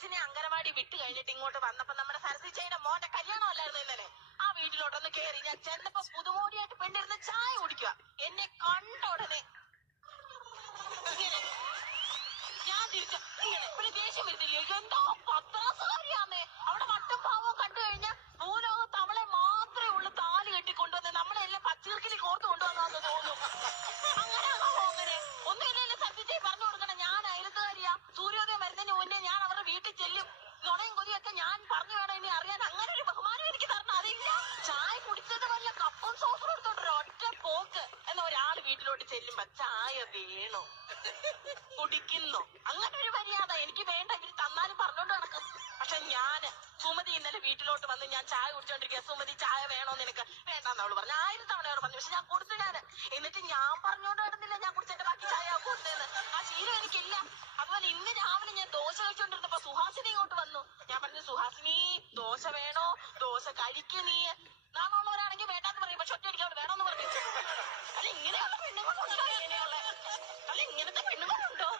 കൊച്ചിനെ അംഗനവാടി വിട്ട് കഴിഞ്ഞിട്ട് ഇങ്ങോട്ട് വന്നപ്പോ നമ്മുടെ സരസിച്ചയുടെ മോന്റെ കല്യാണം അല്ലായിരുന്നു ഇന്നലെ. ആ വീട്ടിലോട്ടൊന്ന് കേറി ഞാൻ ചെന്നപ്പോ പുതുമോടിയായിട്ട് പെണ്ണിരുന്ന് ചായ കുടിക്കുക. എന്നെ കണ്ട ഉടനെ ഇങ്ങനെ ഞാൻ തിരിച്ചു ഇങ്ങനെ പിന്നെ ദേഷ്യം വരുന്നില്ലയോ, എന്തോ പത്രാസുകാരിയാന്നേ. അവിടെ വട്ടം ഭാവവും കണ്ടു കഴിഞ്ഞാൽ ഭൂലോകത്ത് അവളെ മാത്രമേ ഉള്ളു താലി കെട്ടിക്കൊണ്ടുവന്ന് നമ്മളെല്ലാം പച്ചീർക്കിൽ കോർത്ത് കൊണ്ടുവന്നാന്ന് തോന്നും. അങ്ങനെയാണോ? അങ്ങനെ ഒന്നുമില്ലല്ലോ. സത്യജയ് പറഞ്ഞു കൊടുക്കണം, ഞാൻ അയലത്തുകാരിയാ, സൂര്യോദയം വരുന്നതിന് മുന്നേ ഞാൻ അവരുടെ വീട്ടിൽ ചെല്ലും, നുണയും കൊതിയൊക്കെ ഞാൻ പറഞ്ഞു വേണം ഇനി അറിയാൻ. അങ്ങനെ ഒരു ബഹുമാനം എനിക്ക് തരണം. അതില്ല. ചായ കുടിച്ചത് വല്ല കപ്പും സോസും എടുത്തോണ്ടോ ഒറ്റ പോക്ക് എന്ന ഒരാള് വീട്ടിലോട്ട് ചെല്ലുമ്പോ ചായ വേണോ കുടിക്കുന്നു, അങ്ങനെ ഒരു മര്യാദ എനിക്ക് വേണ്ട. ഇവര് തന്നാലും പറഞ്ഞോണ്ട് നടക്കും. പക്ഷെ ഞാന് സുമതി ഇന്നലെ വീട്ടിലോട്ട് വന്ന് ഞാൻ ചായ കുടിച്ചോണ്ടിരിക്കുക. സുമതി ചായ വേണോ നിനക്ക്? വേണ്ടെന്ന് അവള് പറഞ്ഞു. 1000 തവണ അവള് പറഞ്ഞു. പക്ഷെ ഞാൻ കൊടുത്തു. എന്നിട്ട് ഞാൻ പറഞ്ഞോണ്ട് കിടന്നില്ല ഞാൻ കുടിച്ചെന്റെ ബാക്കി ചായ കൊടുത്തേന്ന്. ആ ശീലം എനിക്കില്ല. അതുപോലെ ഇന്ന് രാവിലെ ഞാൻ ദോശ കഴിച്ചോണ്ടിരുന്നപ്പോ സുഹാസിനി ഇങ്ങോട്ട് വന്നു. ഞാൻ പറഞ്ഞു, സുഹാസിനി ദോശ വേണോ? ദോശ കഴിക്കു നീ. നാണുള്ളവരാണെങ്കിൽ വേണ്ടാന്ന് പറയും, പക്ഷെ ഒറ്റയടിക്ക് അവള് വേണോന്ന് പറഞ്ഞു. അല്ല ഇങ്ങനെയുള്ള പെണ്ണുങ്ങളുണ്ടോ? ഇങ്ങനെയുള്ള അല്ല ഇങ്ങനത്തെ പെണ്ണുങ്ങളുണ്ടോ?